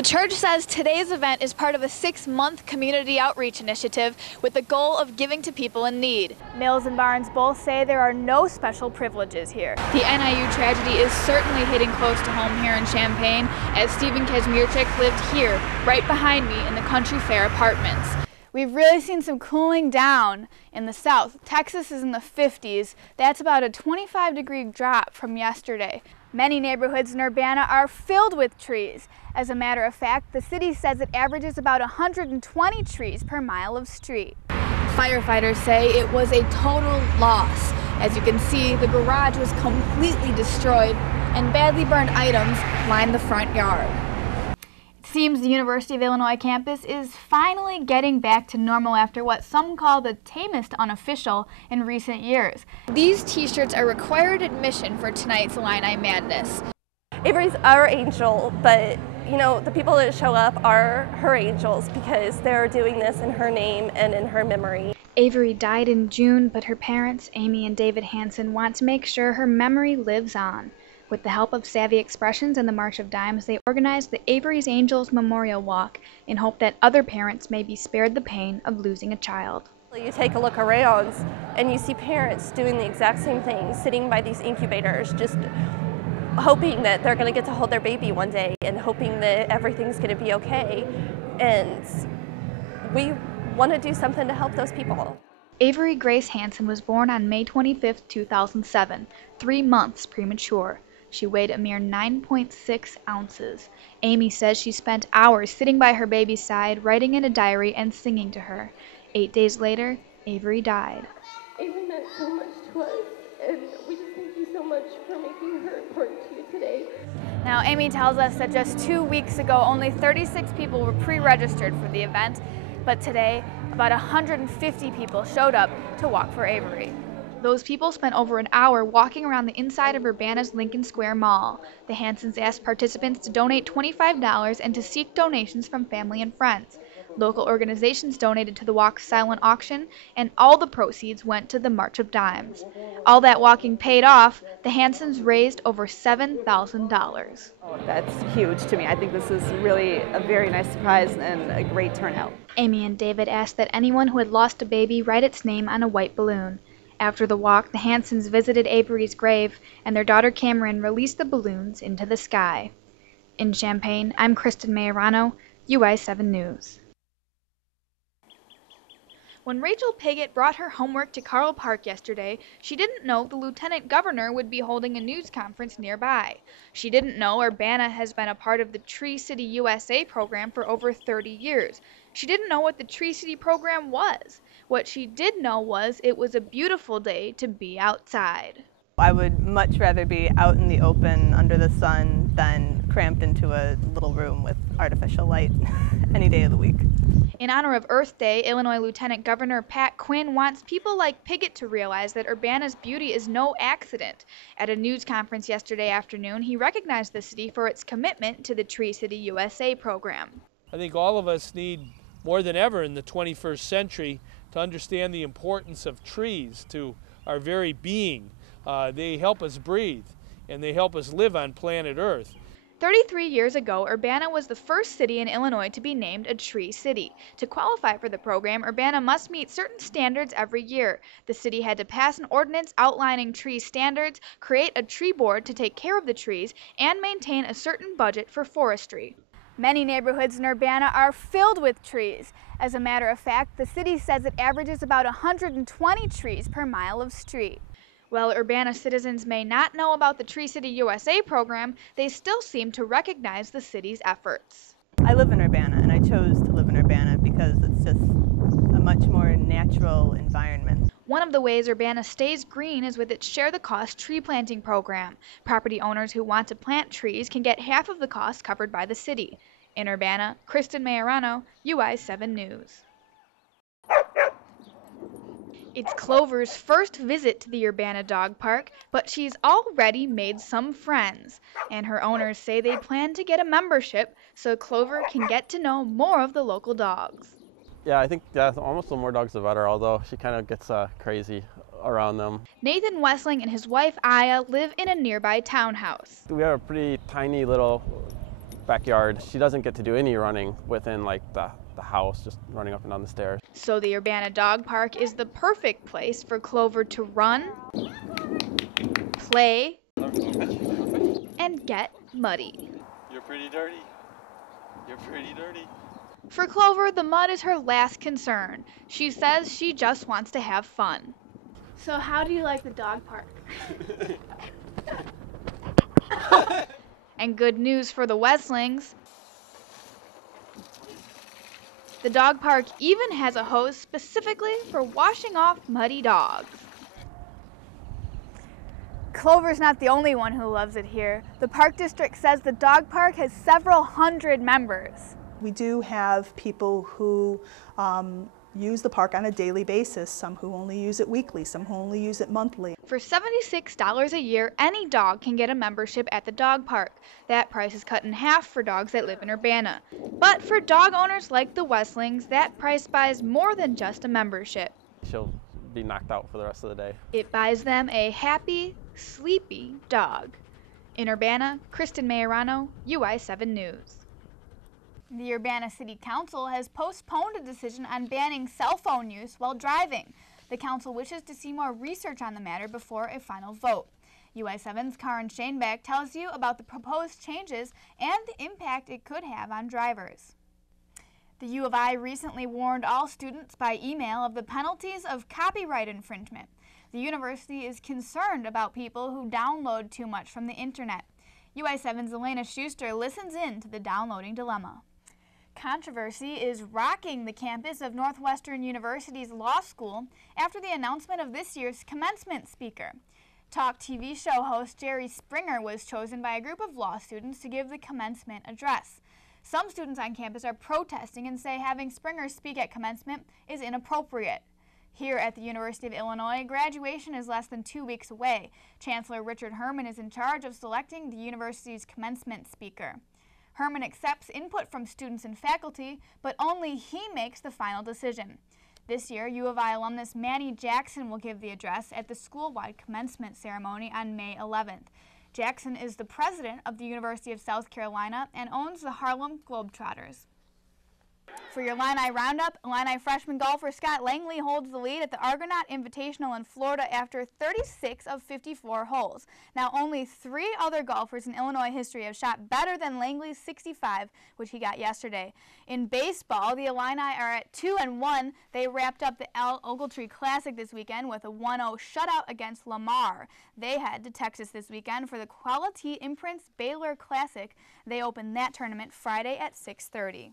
The church says today's event is part of a 6-month community outreach initiative with the goal of giving to people in need. Mills and Barnes both say there are no special privileges here. The NIU tragedy is certainly hitting close to home here in Champaign, as Stephen Kazmierczyk lived here, right behind me in the Country Fair apartments. We've really seen some cooling down in the south. Texas is in the 50s. That's about a 25-degree drop from yesterday. Many neighborhoods in Urbana are filled with trees. As a matter of fact, the city says it averages about 120 trees per mile of street. Firefighters say it was a total loss. As you can see, the garage was completely destroyed and badly burned items line the front yard. It seems the University of Illinois campus is finally getting back to normal after what some call the tamest unofficial in recent years. These t-shirts are required admission for tonight's Illini Madness. Avery's our angel, but you know, the people that show up are her angels because they're doing this in her name and in her memory. Avery died in June, but her parents, Amy and David Hansen, want to make sure her memory lives on. With the help of Savvy Expressions and the March of Dimes, they organized the Avery's Angels Memorial Walk in hope that other parents may be spared the pain of losing a child. You take a look around and you see parents doing the exact same thing, sitting by these incubators, just hoping that they're going to get to hold their baby one day and hoping that everything's going to be okay. And we want to do something to help those people. Avery Grace Hansen was born on May 25, 2007, 3 months premature. She weighed a mere 9.6 ounces. Amy says she spent hours sitting by her baby's side, writing in a diary and singing to her. 8 days later, Avery died. Avery meant so much to us, and we just thank you so much for making her important to you today. Now, Amy tells us that just 2 weeks ago, only 36 people were pre-registered for the event, but today, about 150 people showed up to walk for Avery. Those people spent over an hour walking around the inside of Urbana's Lincoln Square Mall. The Hansens asked participants to donate $25 and to seek donations from family and friends. Local organizations donated to the walk's silent auction, and all the proceeds went to the March of Dimes. All that walking paid off. The Hansens raised over $7,000. Oh, that's huge to me. I think this is really a very nice surprise and a great turnout. Amy and David asked that anyone who had lost a baby write its name on a white balloon. After the walk, the Hansens visited Avery's grave, and their daughter Cameron released the balloons into the sky. In Champaign, I'm Kristin Majorano, UI7 News. When Rachel Piggott brought her homework to Carl Park yesterday, she didn't know the lieutenant governor would be holding a news conference nearby. She didn't know Urbana has been a part of the Tree City USA program for over 30 years. She didn't know what the Tree City program was. What she did know was it was a beautiful day to be outside. I would much rather be out in the open under the sun than cramped into a little room with artificial light any day of the week. In honor of Earth Day, Illinois Lieutenant Governor Pat Quinn wants people like Piggott to realize that Urbana's beauty is no accident. At a news conference yesterday afternoon, he recognized the city for its commitment to the Tree City USA program. I think all of us need, more than ever in the 21st century, to understand the importance of trees to our very being. They help us breathe, and they help us live on planet Earth. 33 years ago, Urbana was the first city in Illinois to be named a Tree City. To qualify for the program, Urbana must meet certain standards every year. The city had to pass an ordinance outlining tree standards, create a tree board to take care of the trees, and maintain a certain budget for forestry. Many neighborhoods in Urbana are filled with trees. As a matter of fact, the city says it averages about 120 trees per mile of street. While Urbana citizens may not know about the Tree City USA program, they still seem to recognize the city's efforts. I live in Urbana, and I chose to live in Urbana because it's just a much more natural environment. One of the ways Urbana stays green is with its Share the Cost tree planting program. Property owners who want to plant trees can get half of the cost covered by the city. In Urbana, Kristin Majorano, UI7 News. It's Clover's first visit to the Urbana Dog Park, but she's already made some friends, and her owners say they plan to get a membership so Clover can get to know more of the local dogs. Yeah, I think almost the more dogs the better, although she kind of gets crazy around them. Nathan Wessling and his wife Aya live in a nearby townhouse. We have a pretty tiny little backyard. She doesn't get to do any running within like the house, just running up and down the stairs. So the Urbana Dog Park is the perfect place for Clover to run, play, and get muddy. You're pretty dirty. You're pretty dirty. For Clover, the mud is her last concern. She says she just wants to have fun. So how do you like the dog park? And good news for the Weslings. The dog park even has a hose specifically for washing off muddy dogs. Clover's not the only one who loves it here. The park district says the dog park has several hundred members. We do have people who use the park on a daily basis, some who only use it weekly, some who only use it monthly. For $76 a year, any dog can get a membership at the dog park. That price is cut in half for dogs that live in Urbana. But for dog owners like the Weslings, that price buys more than just a membership. She'll be knocked out for the rest of the day. It buys them a happy, sleepy dog. In Urbana, Kristin Majorano, UI7 News. The Urbana City Council has postponed a decision on banning cell phone use while driving. The council wishes to see more research on the matter before a final vote. UI7's Karen Shaneback tells you about the proposed changes and the impact it could have on drivers. The U of I recently warned all students by email of the penalties of copyright infringement. The university is concerned about people who download too much from the internet. UI7's Elena Schuster listens in to the downloading dilemma. Controversy is rocking the campus of Northwestern University's law school after the announcement of this year's commencement speaker. Talk TV show host Jerry Springer was chosen by a group of law students to give the commencement address. Some students on campus are protesting and say having Springer speak at commencement is inappropriate. Here at the University of Illinois, graduation is less than 2 weeks away. Chancellor Richard Herman is in charge of selecting the university's commencement speaker. Herman accepts input from students and faculty, but only he makes the final decision. This year, U of I alumnus Manny Jackson will give the address at the school-wide commencement ceremony on May 11th. Jackson is the president of the University of South Carolina and owns the Harlem Globetrotters. For your Illini Roundup, Illini freshman golfer Scott Langley holds the lead at the Argonaut Invitational in Florida after 36 of 54 holes. Now, only 3 other golfers in Illinois history have shot better than Langley's 65, which he got yesterday. In baseball, the Illini are at 2-1. They wrapped up the Al Ogletree Classic this weekend with a 1-0 shutout against Lamar. They head to Texas this weekend for the Quality Imprints Baylor Classic. They open that tournament Friday at 6:30.